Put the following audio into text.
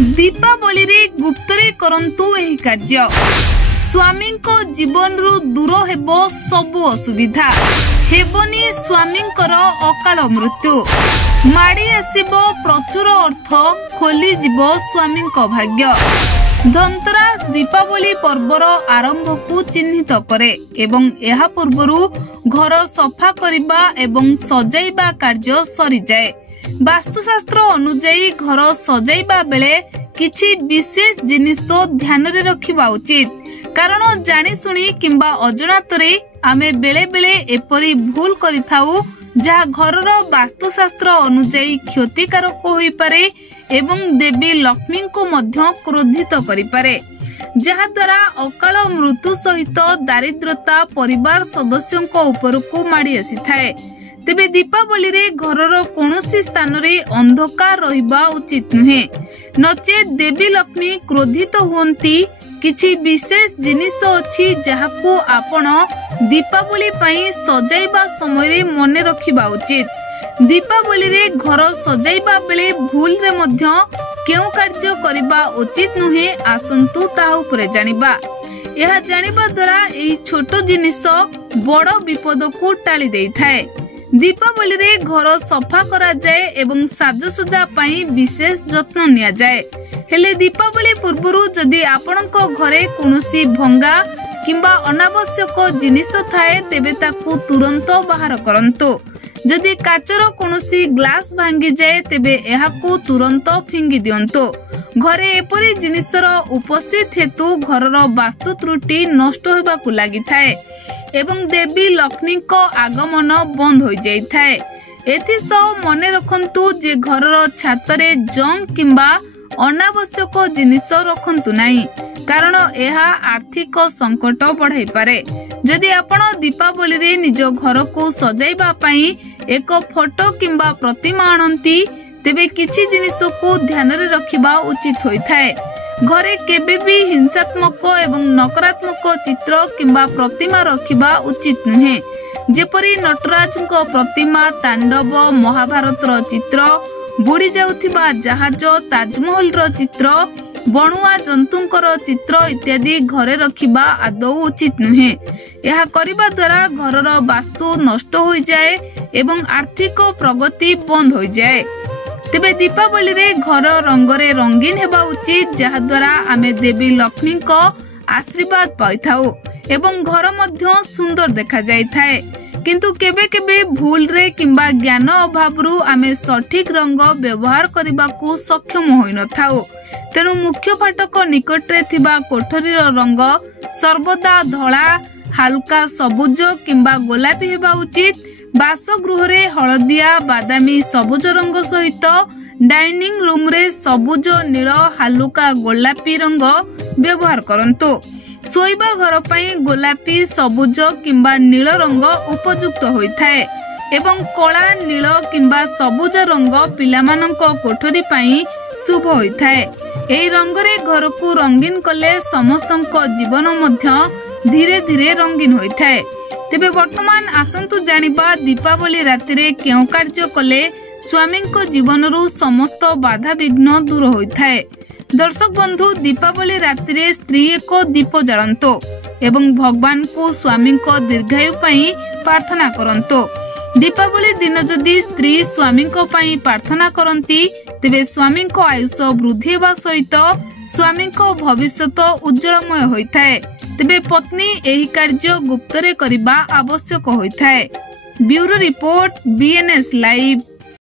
दीपावली रे गुप्तरे करंतु एही कार्य स्वामी को जीवन रु दूर हेबो सबु असुविधा हेबनी स्वामी अकाल मृत्यु माड़ी आसीबो प्रचुर अर्थ खोली जीवो स्वामी भाग्य। धनतेरस दीपावली पर्वर आरंभ को चिन्हित करे एवं एहा पूर्वरु घर सफा करिबा एवं सजाइबा कार्य सरी जाए। वास्तुशास्त्र अनुଯାୟୀ घर सजाइबा बेले किछि विशेष जिनिस ध्यान रे रखिबा उचित कारण जानी सुनी किंबा अजनातरे आमे बेले बेले एपरी भूल करिथाउ जहा घरर वास्तुशास्त्र अनुଯାୟୀ क्षतिकारक होई पारे एवं देवी लक्ष्मी को मध्य क्रोधित करि पारे जहा द्वारा अकाल मृत्यु सहित दारिद्रता परिवार सदस्यों को ऊपर को माड़ी आसी थाए। तेबे दीपावली रे घरर कोनोसी स्थान रे अंधकार रहिबा उचित नुहे नचे देवी लक्ष्मी क्रोधित हुंती किछि विशेष जिनिस अछि जहाकू आपण दीपावली पई सजाइबा समय रे मने रखिबा उचित। दीपावली रे घर सजाइबा बेले भूल रे मध्य केउ कार्य करिबा उचित नुहे आसंतु ताहा उपरे जानिबा। यह जानिबा द्वारा एई छोटो जिनिस बड़ विपद को टाली देई थाए। दीपावली रे घर सफा करा जाए एवं साजसज्जा पई विशेष जत्न निया जाए। हेले दीपावली पूर्वरु जदि आपणको घरे कोनोसी भंगा किंबा अनावश्यक जिनिस थाए तेबे ताकू तुरंत बाहर करंतु। जदि काचर कोनोसी ग्लास भांगी जाए तेबे एहाकू तुरंत फिंगी दियंतु। घरे एपरी जिनिसर उपस्थित हेतु घरर वास्तु त्रुटि नष्ट होबाकू लागि थाए एवं देवी लक्ष्मी को आगमन बंद हो जाई थाए। एथिसह मने रखंतु जे घरर छातरे जंग किंबा अनावश्यक जिनिस रखंतु नाही कारण एहा आर्थिक संकट बढ़ाई पारे। जदि आपण दीपावली रे निज घर को सजाइबा पई एक फोटो किंबा प्रतिमा आनंती तेबे किछि जिनिस को ध्यान रे रखिबा उचित होई थाए। घरे केबे भी हिंसात्मक एवं नकारात्मक चित्र किंबा प्रतिमा रखिबा उचित नुहे जेपरी नटराजको प्रतिमा तांडव महाभारत रो चित्र बुड़ी जाउथिबा जहाज ताजमहल रो चित्र बणुआ जंतुंकर चित्र इत्यादि घरे रखिबा आदौ उचित नुहे। यह करिबा द्वारा घरर वास्तु नष्ट होई जाए एवं आर्थिक प्रगति बंद होई जाए। तेबे दीपावली रे घर रंगरे रंगीन हेबा उचित जहा द्वारा आमे देवी लक्ष्मी को आशीर्वाद पाइथाउ एवं घर मध्य सुंदर देखा जाय थाए किंतु केबे केबे भूल रे किंबा ज्ञान अभाव रु आमे सठिक रंग व्यवहार करबा को सक्षम होई न थाउ। तेनु मुख्य फाटक निकट रे थिबा कोठरी रो रंग सर्वदा धळा हल्का सबुज किंबा गोलापी हेबा उचित। बासगृह रे हलदिया बादामी सबुज रंग सहित डाइनिंग रूम रे सबुज नील हालुका गोलापी रंग व्यवहार करंतु। सोइबा घर पई गोलापी सबुज किंबा नील रंग उपयुक्त होइथाए एवं कला नील किंबा सबुज रंग पिलामानंक कोठरी पई शुभ होइथाए। एई रंग रे घर को रंगीन कले समस्तंक जीवन मध्य धीरे धीरे रंगीन होइथाए। तेबे वर्तमान आसंतु जानिबा दीपावली राति रे केउ कार्य कले स्वामी को जीवन रु समस्त बाधा विघ्न दूर होइथाए। दर्शक बंधु दीपावली राति रे स्त्री एक दीप जळंतो एवं भगवान को स्वामी को दीर्घायु पई प्रार्थना करंतो। दीपावली दिन जदि स्त्री स्वामी को पई प्रार्थना करंती तेबे स्वामी को आयुष वृद्धि हेबा सहित स्वामी को भविष्यत उज्जवलमय होइथाए। तेबे पत्नी एही कार्य गुप्तरे करिबा आवश्यक होइथाए। Bureau report BNS live.